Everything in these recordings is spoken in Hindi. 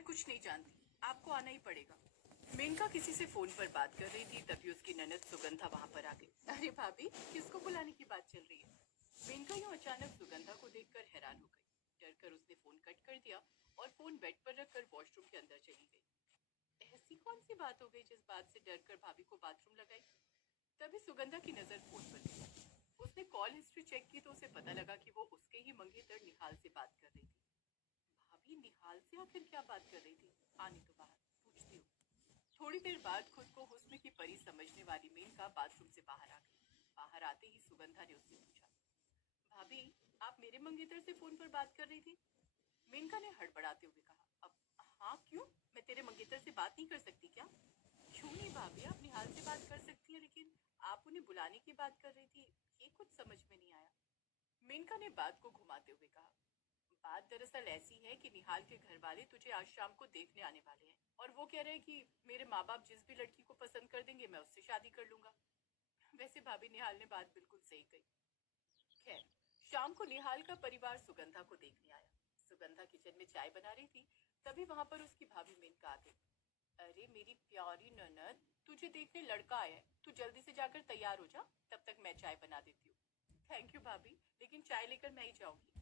मैं कुछ नहीं जानती, आपको आना ही पड़ेगा। मेनका किसी से फोन पर बात कर रही थी, तभी उसकी ननद सुगंधा वहां पर आ गई। अरे भाभी, किसको बुलाने की बात चल रही है? मेनका यूं अचानक सुगंधा को देखकर हैरान हो गई। डर कर उसने फोन कट कर दिया और फोन बेड पर रखकर वॉशरूम के अंदर चली गई। ऐसी कौन सी बात हो गई जिस बात से डर कर भाभी को बाथरूम लगाई? तभी सुगंधा की नजर फोन पर गई। उसने कॉल हिस्ट्री चेक की तो उसे पता लगा कि वो उसके ही मंगेतर निहाल से बात कर रही थी। भाभी निहाल से आखिर क्या बात कर रही थी? आने तो बाहर पूछती हूँ। थोड़ी देर बाद खुद को हुस्न की परी समझने वाली मेनका बाथरूम से बाहर आ गई। बाहर आते ही सुगंधा ने उससे पूछा, भाभी आप मेरे मंगेतर से फोन पर बात कर रही थी? मेनका ने हड़बड़ाते हुए कहा, अब हाँ क्यों, मैं तेरे मंगेतर से बात नहीं कर सकती क्या? क्यों नहीं भाभी, आप निहाल से बात कर सकती है, लेकिन आप उन्हें बुलाने की बात कर रही थी, ये कुछ समझ में नहीं आया। मेनका ने बात को घुमाते हुए कहा, बात दरअसल ऐसी है कि निहाल के घर वाले तुझे आज शाम को देखने आने वाले हैं और वो कह रहे हैं कि मेरे माँ बाप जिस भी लड़की को पसंद कर देंगे मैं उससे शादी कर लूंगा। वैसे भाभी निहाल ने बात बिल्कुल सही कही। खैर, शाम को निहाल का परिवार सुगंधा को देखने आया। सुगंधा किचन में चाय बना रही थी, तभी वहां पर उसकी भाभी मेनका आ गई। अरे मेरी प्यारी ननद, तुझे देखने लड़का आया है, तू जल्दी से जाकर तैयार हो जा, तब तक मैं चाय बना देती हूँ। थैंक यू भाभी, लेकिन चाय लेकर मैं ही जाऊंगी।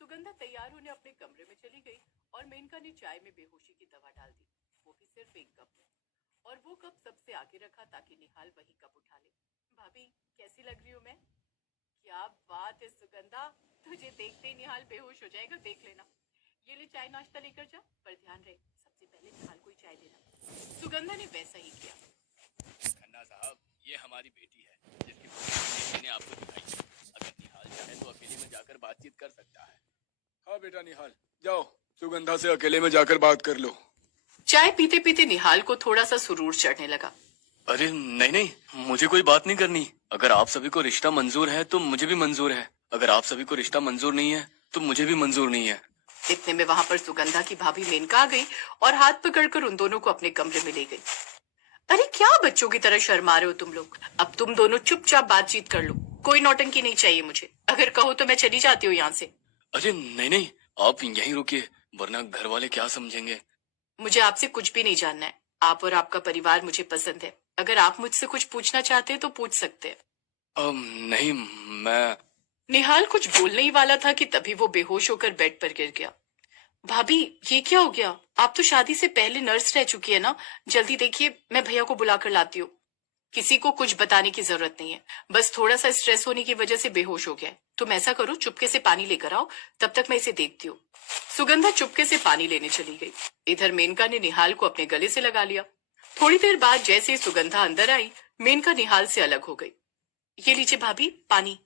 सुगंधा तैयार होने अपने कमरे में चली गई और मेनका ने चाय में बेहोशी की दवा डाल दी, वो भी सिर्फ एक कप में, और वो कप सबसे आगे रखा ताकि निहाल वही कप उठा ले। भाभी कैसी लग रही हूँ मैं? क्या बात है सुगंधा, तुझे देखते ही निहाल बेहोश हो जाएगा, देख लेना। ये ले चाय नाश्ता लेकर जा, पर ध्यान रहे सबसे पहले निहाल को ही चाय देना। सुगंधा ने वैसा ही किया। खन्ना साहब, ये हमारी बेटी है जिसकी फोटो ने आपको दिखाई है। अगर निहाल चाहे तो अकेले में जाकर बातचीत कर सकता है। हाँ बेटा निहाल, जाओ सुगंधा से अकेले में जाकर बात कर लो। चाय पीते पीते निहाल को थोड़ा सा सुरूर चढ़ने लगा। अरे नहीं नहीं, मुझे कोई बात नहीं करनी। अगर आप सभी को रिश्ता मंजूर है तो मुझे भी मंजूर है, अगर आप सभी को रिश्ता मंजूर नहीं है तो मुझे भी मंजूर नहीं है। इतने में वहां पर सुगंधा की भाभी मेनका आ गई और हाथ पकड़कर उन दोनों को अपने कमरे में ले गई। अरे क्या बच्चों की तरह शर्मा रहे हो तुम लोग? अब तुम दोनों चुपचाप बातचीत कर लो, कोई नौटंकी नहीं चाहिए मुझे। अगर कहो तो मैं चली जाती हूँ यहाँ से। अरे नहीं नहीं, आप यहीं रुकिए, वरना घर वाले क्या समझेंगे। मुझे आपसे कुछ भी नहीं जानना है। आप और आपका परिवार मुझे पसंद है, अगर आप मुझसे कुछ पूछना चाहते हैं तो पूछ सकते हैं। नहीं, मैं निहाल कुछ बोलने ही वाला था कि तभी वो बेहोश होकर बेड पर गिर गया। भाभी ये क्या हो गया? आप तो शादी से पहले नर्स रह चुकी है ना? जल्दी देखिए, मैं भैया को बुलाकर लाती हूँ। किसी को कुछ बताने की जरूरत नहीं है, बस थोड़ा सा स्ट्रेस होने की वजह से बेहोश हो गया है। तुम ऐसा करो, चुपके से पानी लेकर आओ, तब तक मैं इसे देखती हूँ। सुगंधा चुपके से पानी लेने चली गई। इधर मेनका ने निहाल को अपने गले से लगा लिया। थोड़ी देर बाद जैसे ही सुगंधा अंदर आई, मेनका निहाल से अलग हो गई। ये लीजिए भाभी पानी।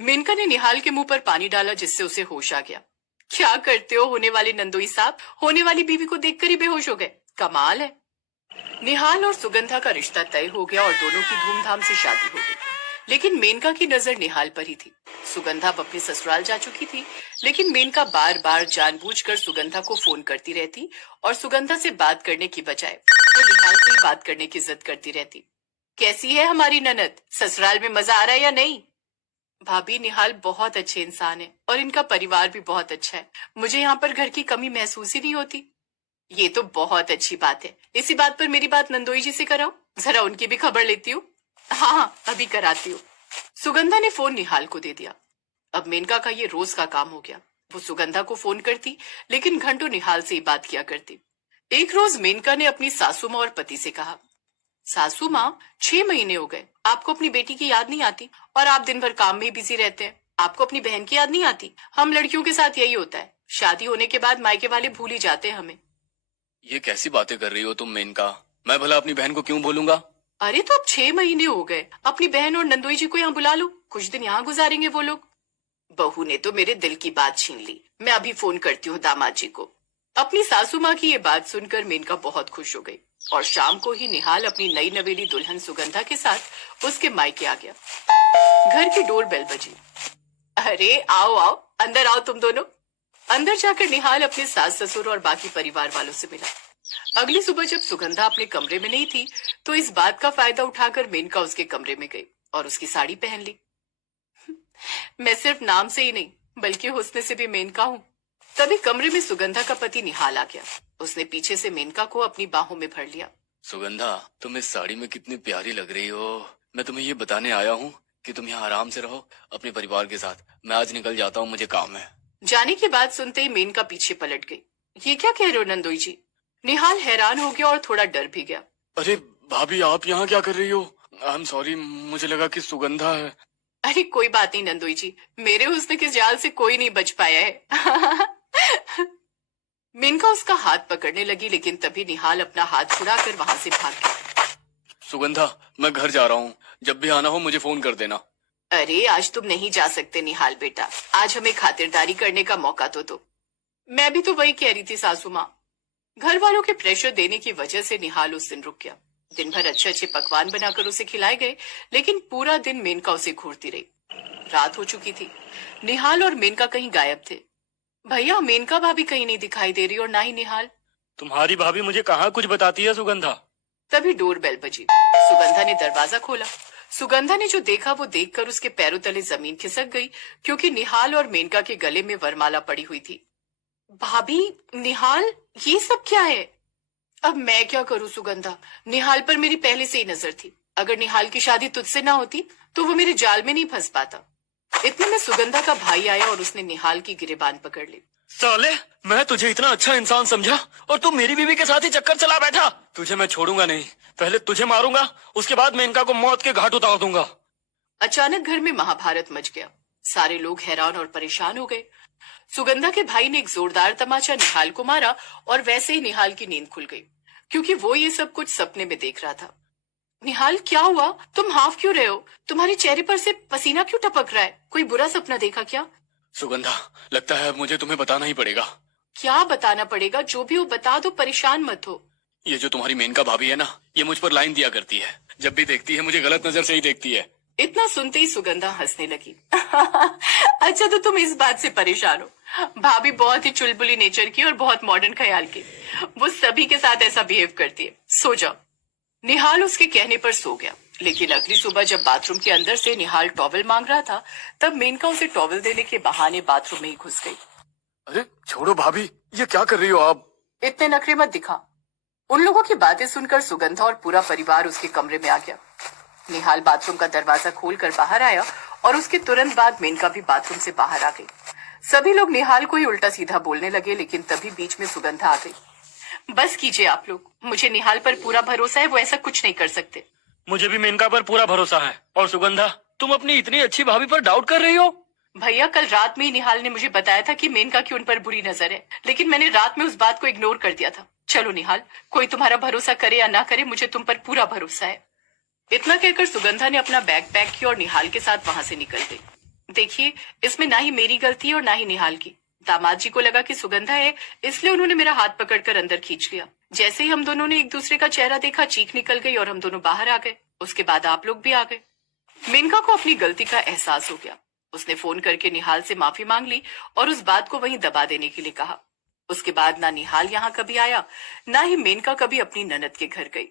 मेनका ने निहाल के मुंह पर पानी डाला, जिससे उसे होश आ गया। क्या करते हो होने वाले नंदोई साहब, होने वाली बीवी को देखकर ही बेहोश हो गए, कमाल है। निहाल और सुगंधा का रिश्ता तय हो गया और दोनों की धूमधाम से शादी हो गई। लेकिन मेनका की नजर निहाल पर ही थी। सुगंधा अब अपने ससुराल जा चुकी थी, लेकिन मेनका बार बार जानबूझकर सुगंधा को फोन करती रहती और सुगंधा से बात करने की बजाय वो निहाल से ही बात करने की जिद करती रहती। कैसी है हमारी ननद, ससुराल में मजा आ रहा है या नहीं? भाभी निहाल बहुत अच्छे इंसान है और इनका परिवार भी बहुत अच्छा है, मुझे यहाँ पर घर की कमी महसूस ही नहीं होती। ये तो बहुत अच्छी बात है, इसी बात पर मेरी बात नंदोई जी से कराओ, जरा उनकी भी खबर लेती हूँ। हाँ हाँ अभी कराती हूँ। सुगंधा ने फोन निहाल को दे दिया। अब मेनका का ये रोज का काम हो गया। वो सुगंधा को फोन करती, लेकिन घंटों निहाल से ही बात किया करती। एक रोज मेनका ने अपनी सासू माँ और पति से कहा, सासू माँ 6 महीने हो गए, आपको अपनी बेटी की याद नहीं आती? और आप दिन भर काम में ही बिजी रहते हैं, आपको अपनी बहन की याद नहीं आती? हम लड़कियों के साथ यही होता है, शादी होने के बाद मायके वाले भूल ही जाते हैं हमें। ये कैसी बातें कर रही हो तुम मेनका? मैं भला अपनी बहन को क्यों बोलूंगा? अरे तो अब 6 महीने हो गए, अपनी बहन और नंदोई जी को यहाँ बुला लो, कुछ दिन यहाँ गुजारेंगे वो लोग। बहू ने तो मेरे दिल की बात छीन ली, मैं अभी फोन करती हूँ दामाद जी को। अपनी सासू माँ की ये बात सुनकर मेनका बहुत खुश हो गई और शाम को ही निहाल अपनी नई नवेली दुल्हन सुगंधा के साथ उसके मायके आ गया। घर की डोर बेल बजी। अरे आओ आओ, अंदर आओ तुम दोनों। अंदर जाकर निहाल अपने सास ससुर और बाकी परिवार वालों से मिला। अगली सुबह जब सुगंधा अपने कमरे में नहीं थी, तो इस बात का फायदा उठाकर मेनका उसके कमरे में गई और उसकी साड़ी पहन ली। मैं सिर्फ नाम से ही नहीं, बल्कि हुस्न से भी मेनका हूँ। तभी कमरे में सुगंधा का पति निहाल आ गया। उसने पीछे से मेनका को अपनी बाहों में भर लिया। सुगंधा, तुम इस साड़ी में कितनी प्यारी लग रही हो। मैं तुम्हें ये बताने आया हूँ कि तुम यहाँ आराम से रहो अपने परिवार के साथ। मैं आज निकल जाता हूँ, मुझे काम है। जाने की बात सुनते ही मेनका पीछे पलट गई। ये क्या कह रहे हो नंदोई जी? निहाल हैरान हो गया और थोड़ा डर भी गया। अरे भाभी, आप यहाँ क्या कर रही हो? आई एम सॉरी, मुझे लगा कि सुगंधा है। अरे कोई बात नहीं नंदोई जी, मेरे हुस्न के जाल से कोई नहीं बच पाया है। मेनका उसका हाथ पकड़ने लगी, लेकिन तभी निहाल अपना हाथ छुड़ाकर वहां से भाग गया। सुगंधा, मैं घर जा रहा हूँ, जब भी आना हो मुझे फोन कर देना। अरे आज तुम नहीं जा सकते निहाल बेटा, आज हमें खातिरदारी करने का मौका तो दो। मैं भी तो वही कह रही थी सासू माँ। घर वालों के प्रेशर देने की वजह से निहाल उस दिन रुक गया। दिन भर अच्छे अच्छे पकवान बनाकर उसे खिलाए गए, लेकिन पूरा दिन मेनका उसे घूरती रही। रात हो चुकी थी। निहाल और मेनका कहीं गायब थे। भैया, मेनका भाभी कहीं नहीं दिखाई दे रही और ना ही निहाल। तुम्हारी भाभी मुझे कहाँ कुछ बताती है सुगंधा। तभी डोरबेल बजी। सुगंधा ने दरवाजा खोला। सुगंधा ने जो देखा वो देखकर उसके पैरों तले जमीन खिसक गई, क्योंकि निहाल और मेनका के गले में वरमाला पड़ी हुई थी। भाभी, निहाल, ये सब क्या है? अब मैं क्या करूं सुगंधा? निहाल पर मेरी पहले से ही नजर थी। अगर निहाल की शादी तुझसे ना होती तो वो मेरे जाल में नहीं फंस पाता। इतने में सुगंधा का भाई आया और उसने निहाल की गिरेबान पकड़ ली। साले, मैं तुझे इतना अच्छा इंसान समझा और तू मेरी बीवी के साथ ही चक्कर चला बैठा। तुझे मैं छोड़ूंगा नहीं, पहले तुझे मारूंगा, उसके बाद मेनका को मौत के घाट उतार दूंगा। अचानक घर में महाभारत मच गया। सारे लोग हैरान और परेशान हो गए। सुगंधा के भाई ने एक जोरदार तमाचा निहाल को मारा और वैसे ही निहाल की नींद खुल गई, क्योंकि वो ये सब कुछ सपने में देख रहा था। निहाल, क्या हुआ? तुम हाफ क्यों रहे हो? तुम्हारे चेहरे पर से पसीना क्यों टपक रहा है? कोई बुरा सपना देखा क्या? सुगंधा, लगता है मुझे तुम्हें बताना ही पड़ेगा। क्या बताना पड़ेगा? जो भी हो बता दो, परेशान मत हो। ये जो तुम्हारी मेनका भाभी है ना, ये मुझ पर लाइन दिया करती है। जब भी देखती है मुझे गलत नजर से ही देखती है। इतना सुनते ही सुगंधा हंसने लगी। अच्छा, तो तुम इस बात से परेशान हो? भाभी बहुत ही चुलबुली नेचर की और बहुत मॉडर्न ख्याल की। वो सभी के साथ ऐसा बिहेव करती है। सो जाओ। निहाल उसके कहने पर सो गया, लेकिन अगली सुबह जब बाथरूम के अंदर से निहाल टॉवल मांग रहा था, तब मेनका उसे टॉवल देने के बहाने बाथरूम में ही घुस गई। अरे छोड़ो भाभी, ये क्या कर रही हो आप? इतने नखरे मत दिखा। उन लोगों की बातें सुनकर सुगंधा और पूरा परिवार उसके कमरे में आ गया। निहाल बाथरूम का दरवाजा खोलकर बाहर आया और उसके तुरंत बाद मेनका भी बाथरूम से बाहर आ गई। सभी लोग निहाल को ही उल्टा सीधा बोलने लगे, लेकिन तभी बीच में सुगंधा आ गई। बस कीजिए आप लोग, मुझे निहाल पर पूरा भरोसा है, वो ऐसा कुछ नहीं कर सकते। मुझे भी मेनका पर पूरा भरोसा है। और सुगंधा, तुम अपनी इतनी अच्छी भाभी पर डाउट कर रही हो? भैया, कल रात में ही निहाल ने मुझे बताया था कि मेनका की उन पर बुरी नजर है, लेकिन मैंने रात में उस बात को इग्नोर कर दिया था। चलो निहाल, कोई तुम्हारा भरोसा करे या ना करे, मुझे तुम पर पूरा भरोसा है। इतना कहकर सुगंधा ने अपना बैग पैक किया और निहाल के साथ वहां से निकल गई। देखिए, इसमें ना ही मेरी गलती है और ना ही निहाल की। दामाद जी को लगा कि सुगंधा है, इसलिए उन्होंने मेरा हाथ पकड़कर अंदर खींच लिया। जैसे ही हम दोनों ने एक दूसरे का चेहरा देखा, चीख निकल गई और हम दोनों बाहर आ गए। उसके बाद आप लोग भी आ गए। मेनका को अपनी गलती का एहसास हो गया। उसने फोन करके निहाल से माफी मांग ली और उस बात को वहीं दबा देने के लिए कहा। उसके बाद ना निहाल यहाँ कभी आया, ना ही मेनका कभी अपनी ननद के घर गई।